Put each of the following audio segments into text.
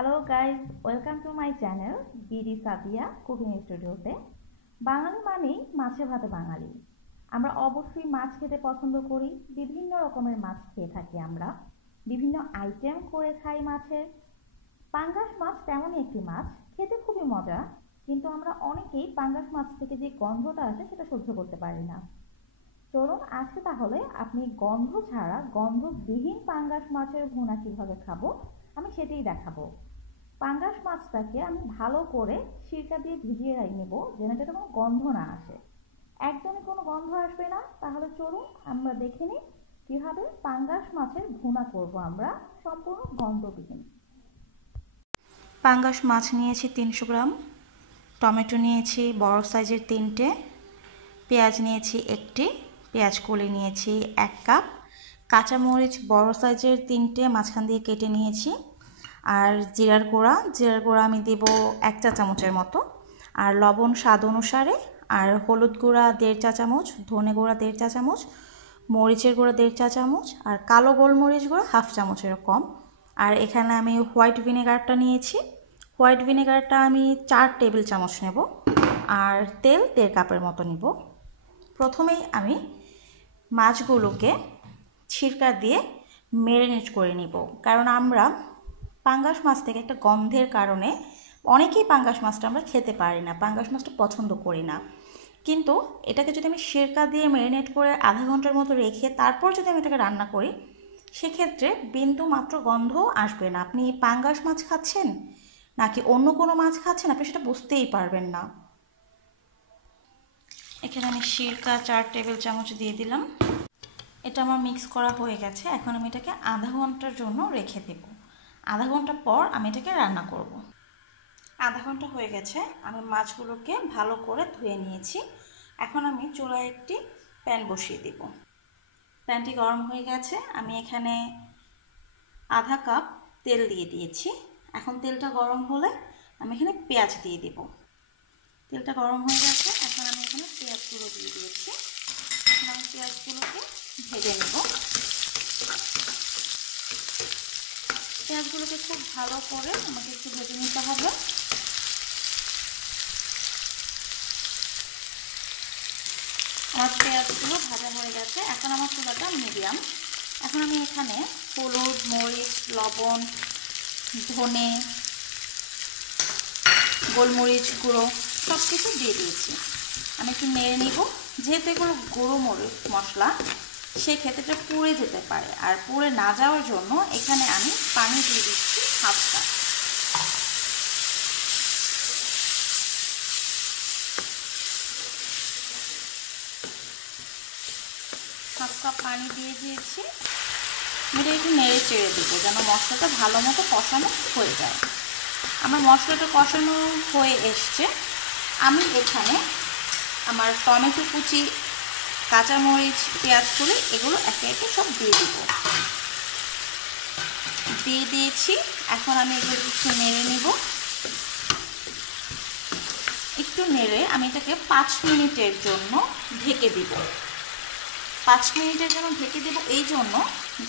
Hello guys, welcome to my channel BD Sadia cooking স্টুডিওতে। বাঙালি মানেই মাছে ভাতে বাঙালি। আমরা অবশ্যই মাছ খেতে পছন্দ করি। বিভিন্ন রকমের মাছ খেয়ে থাকি আমরা, বিভিন্ন আইটেম করে খাই মাছের। পাঙ্গাস মাছ তেমনই একটি মাছ, খেতে খুবই মজা, কিন্তু আমরা অনেকেই পাঙ্গাস মাছ থেকে যে গন্ধটা আসে সেটা সহ্য করতে পারি না। চলুন আজকে তাহলে আপনি গন্ধ ছাড়া গন্ধবিহীন পাঙ্গাস মাছের ভুনা কিভাবে খাবো আমি সেটাই দেখাবো। পাঙ্গাস মাছটাকে আমি ভালো করে সিরকা দিয়ে ভিজিয়ে নেব, যেন এটাতে কোনো গন্ধ না আসে। একদমই কোনো গন্ধ আসবে না। তাহলে চলুন আমরা দেখে নিই কীভাবে পাঙ্গাস মাছের ভুনা করব আমরা সম্পূর্ণ গন্ধবিহীন। পাঙ্গাস মাছ নিয়েছি 300 গ্রাম, টমেটো নিয়েছি বড় সাইজের 3টে, পেঁয়াজ নিয়েছি 1টি, পেঁয়াজ কলি নিয়েছি 1 কাপ, কাঁচামরিচ বড় সাইজের 3টে মাঝখান দিয়ে কেটে নিয়েছি, আর জিরার গুঁড়া আমি দেব 1 চা চামচের মতো, আর লবণ স্বাদ অনুসারে, আর হলুদ গুঁড়া 1.5 চা চামচ, ধনে গুঁড়া 1.5 চা চামচ, মরিচের গুঁড়া 1.5 চা চামচ, আর কালো গোলমরিচ গুঁড়া 1/2 চামচের কম। আর এখানে আমি হোয়াইট ভিনেগারটা নিয়েছি। হোয়াইট ভিনেগারটা আমি 4 টেবিল চামচ নেব, আর তেল 1.5 কাপের মতো নিব। প্রথমেই আমি মাছগুলোকে ছিরকা দিয়ে ম্যারিনেট করে নিব, কারণ আমরা পাঙ্গাস মাছ থেকে একটা গন্ধের কারণে অনেকেই পাঙ্গাস মাছটা আমরা খেতে পারি না, পাঙ্গাস মাছটা পছন্দ করি না। কিন্তু এটাকে যদি আমি সিরকা দিয়ে ম্যারিনেট করে আধা ঘন্টার মতো রেখে তারপর যদি আমি এটাকে রান্না করি, সেক্ষেত্রে বিন্দু মাত্র গন্ধ আসবে না। আপনি পাঙ্গাস মাছ খাচ্ছেন নাকি অন্য কোনো মাছ খাচ্ছেন আপনি সেটা বুঝতেই পারবেন না। এখানে আমি সিরকা 4 টেবিল চামচ দিয়ে দিলাম। এটা আমার মিক্স করা হয়ে গেছে। এখন আমি এটাকে আধা ঘন্টার জন্য রেখে দেব। আধা ঘন্টা পর আমি এটাকে রান্না করব। আধা ঘন্টা হয়ে গেছে, আমি মাছগুলোকে ভালো করে ধুয়ে নিয়েছি। এখন আমি চুলায় একটি প্যান বসিয়ে দেব। প্যানটি গরম হয়ে গেছে, আমি এখানে আধা কাপ তেল দিয়ে দিয়েছি। এখন তেলটা গরম হলে আমি এখানে পেঁয়াজ দিয়ে দেব। তেলটা গরম হয়ে গেছে, এখন আমি এখানে পেঁয়াজগুলো দিয়ে দিয়েছি। এখন আমি পেঁয়াজগুলোকে ভেজে নেব। পেঁয়াজগুলোকে খুব ভালো করে আমাকে একটু ভেজে নিতে হবে। আমার পেঁয়াজগুলো ভাজা হয়ে গেছে, এখন আমার চুলাটা মিডিয়াম। এখন আমি এখানে হলুদ, মরিচ, লবণ, ধনে, গোলমরিচ গুঁড়ো সব কিছু দিয়ে দিয়েছি। আমি একটু নেড়ে নিব। যেহেতু এগুলো গুঁড়ো মরিচ মশলা, সেক্ষেত্রে পুড়ে যেতে পারে, আর পুড়ে না যাওয়ার জন্য এখানে আমি পানি দিয়ে দিচ্ছি 1/2 কাপ। পানি দিয়ে দিয়েছি। এটা একটু নেড়ে চেড়ে দেবো যেন মশলাটা ভালো মতো কষানো হয়ে যায়। আমার মশলাটা কষানো হয়ে এসছে। আমি এখানে আমার টমেটো কুচি, কাঁচামরিচ, পেঁয়াজ কুচি এগুলো একে একে সব দিয়ে দিয়েছি। এখন আমি এগুলো একটু নেড়ে নিব। একটু নেড়ে আমি এটাকে 5 মিনিটের জন্য ঢেকে দিব। 5 মিনিটের জন্য ঢেকে দেবো এই জন্য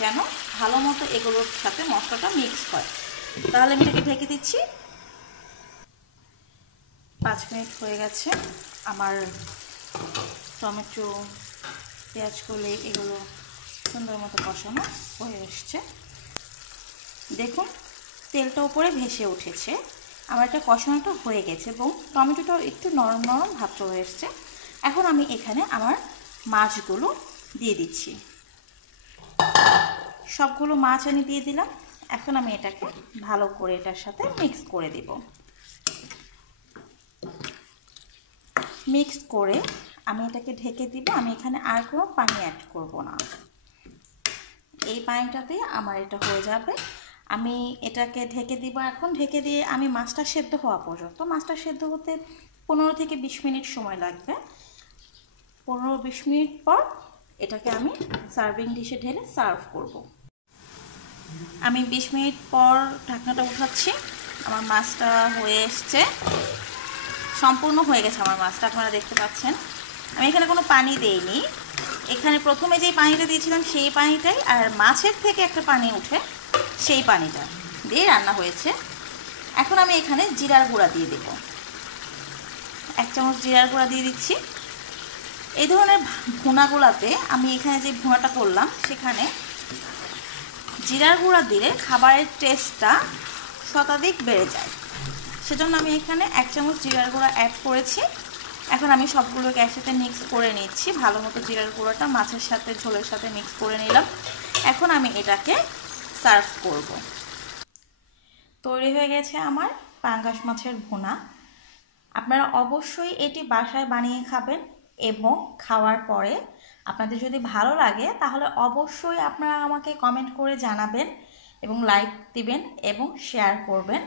যেন ভালো মতো এগুলোর সাথে মশলাটা মিক্স হয়। তাহলে আমি এটাকে ঢেকে দিচ্ছি। 5 মিনিট হয়ে গেছে। আমার টমেটো, পেঁয়াজ কলি এগুলো সুন্দর মতো কষানো হয়ে এসছে। দেখুন তেলটা উপরে ভেসে উঠেছে। আমার এটা কষানোটা হয়ে গেছে এবং টমেটোটাও একটু নরম নরম ভাব চলে এসছে। এখন আমি এখানে আমার মাছগুলো দিয়ে দিচ্ছি। সবগুলো মাছ আমি দিয়ে দিলাম। এখন আমি এটাকে ভালো করে এটার সাথে মিক্স করে দেব। মিক্স করে আমি এটাকে ঢেকে দিব। আমি এখানে আর কোনো পানি অ্যাড করব না। এই পানিটাতে আমার এটা হয়ে যাবে। আমি এটাকে ঢেকে দিব। এখন ঢেকে দিয়ে আমি মাছটা সেদ্ধ হওয়া পর্যন্ত, মাছটা সেদ্ধ হতে 15 থেকে 20 মিনিট সময় লাগবে। 15-20 মিনিট পর এটাকে আমি সার্ভিং ডিশে ঢেলে সার্ভ করব। আমি 20 মিনিট পর ঢাকনাটা উঠাচ্ছি। আমার মাছটা হয়ে এসছে, সম্পূর্ণ হয়ে গেছে আমার মাছটা, আপনারা দেখতে পাচ্ছেন। আমি এখানে কোনো পানি দেইনি। এখানে প্রথমে যেই পানিটা দিয়েছিলাম সেই পানিটাই, আর মাছের থেকে একটা পানি উঠে সেই পানিটা দিয়ে রান্না হয়েছে। এখন আমি এখানে জিরার গুঁড়া দিয়ে দেব। 1 চামচ জিরার গুঁড়া দিয়ে দিচ্ছি। এই ধরনের ভুনাগুলাতে আমি এখানে যে ভুনাটা করলাম সেখানে জিরার গুঁড়া দিলে খাবারের টেস্টটা শতাধিক বেড়ে যায়, সেজন্য আমি এখানে 1 চামচ জিরার গুঁড়া অ্যাড করেছি। এখন আমি সবগুলোকে একসাথে মিক্স করে নিচ্ছি। ভালো মতো জিরার গুঁড়াটা মাছের সাথে ঝোলের সাথে মিক্স করে নিলাম। এখন আমি এটাকে সার্ভ করব। তৈরি হয়ে গেছে আমার পাঙ্গাস মাছের ভুনা। আপনারা অবশ্যই এটি বাসায় বানিয়ে খাবেন এবং খাওয়ার পরে আপনাদের যদি ভালো লাগে তাহলে অবশ্যই আপনারা আমাকে কমেন্ট করে জানাবেন এবং লাইক দিবেন এবং শেয়ার করবেন।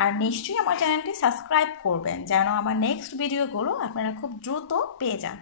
আর নিশ্চয়ই আমার চ্যানেলটি সাবস্ক্রাইব করবেন যেন আমার নেক্সট ভিডিওগুলো আপনারা খুব দ্রুত পেয়ে যান।